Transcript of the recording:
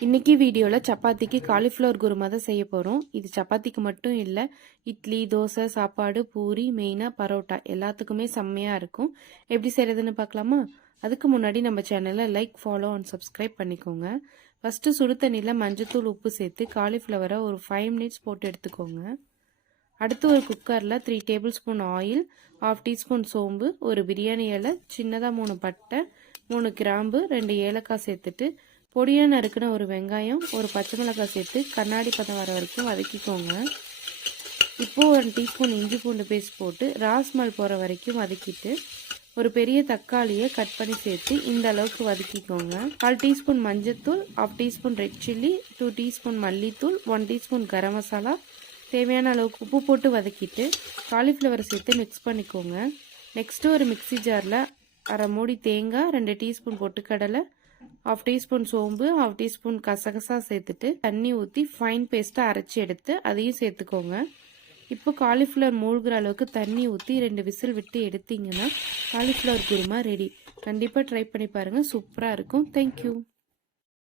இன்னைக்கு வீடியோவில் சப்பாத்திக்கு காலிஃப்ளவர் குருமா தான் செய்ய போகிறோம். இது சப்பாத்திக்கு மட்டும் இல்லை, இட்லி, தோசை, சாப்பாடு, பூரி, மெயினாக பரோட்டா எல்லாத்துக்குமே செம்மையாக இருக்கும். எப்படி செய்கிறதுன்னு பார்க்கலாமா? அதுக்கு முன்னாடி நம்ம சேனலை லைக், ஃபாலோ அண்ட் சப்ஸ்கிரைப் பண்ணிக்கோங்க. ஃபஸ்ட்டு சுடு தண்ணியில் மஞ்சத்தூள், உப்பு சேர்த்து காலிஃப்ளவரை ஒரு 5 மினிட்ஸ் போட்டு எடுத்துக்கோங்க. அடுத்து ஒரு குக்கரில் 3 டேபிள் ஸ்பூன் ஆயில், 1/2 டீஸ்பூன் சோம்பு, ஒரு பிரியாணி இலை, சின்னதாக 3 பட்டை, 3 கிராம்பு, 2 ஏலக்காய் சேர்த்துட்டு பொடியாக நறுக்கின ஒரு வெங்காயம், ஒரு பச்சை மிளகாய் சேர்த்து கண்ணாடி பதம் வர வரைக்கும் வதக்கிக்கோங்க. இப்போது 1 டீஸ்பூன் இஞ்சி பூண்டு பேஸ்ட் போட்டு ராஸ்மல் போகிற வரைக்கும் வதக்கிட்டு ஒரு பெரிய தக்காளியை கட் பண்ணி சேர்த்து இந்த அளவுக்கு வதக்கிக்கோங்க. 1/4 டீஸ்பூன் மஞ்சத்தூள், 1/2 டீஸ்பூன் ரெட் சில்லி, 2 டீஸ்பூன் மல்லித்தூள், 1 டீஸ்பூன் கரம் மசாலா, தேவையான அளவுக்கு உப்பு போட்டு வதக்கிட்டு காலிஃப்ளவரை சேர்த்து மிக்ஸ் பண்ணிக்கோங்க. நெக்ஸ்ட்டு ஒரு மிக்சி ஜாரில் அரை மூடி தேங்காய், 2 டீஸ்பூன் பொட்டுக்கடலை, 1/2 டீஸ்பூன் சோம்பு, 1/2 டீஸ்பூன் கசகசா சேர்த்துட்டு தண்ணி ஊற்றி ஃபைன் பேஸ்ட்டாக அரைச்சி எடுத்து அதையும் சேர்த்துக்கோங்க. இப்போ காலிஃப்ளவர் மூழ்கிற அளவுக்கு தண்ணி ஊற்றி 2 விசில் விட்டு எடுத்தீங்கன்னா காலிஃப்ளவர் குருமா ரெடி. கண்டிப்பாக ட்ரை பண்ணி பாருங்கள், சூப்பராக இருக்கும். தேங்க்யூ.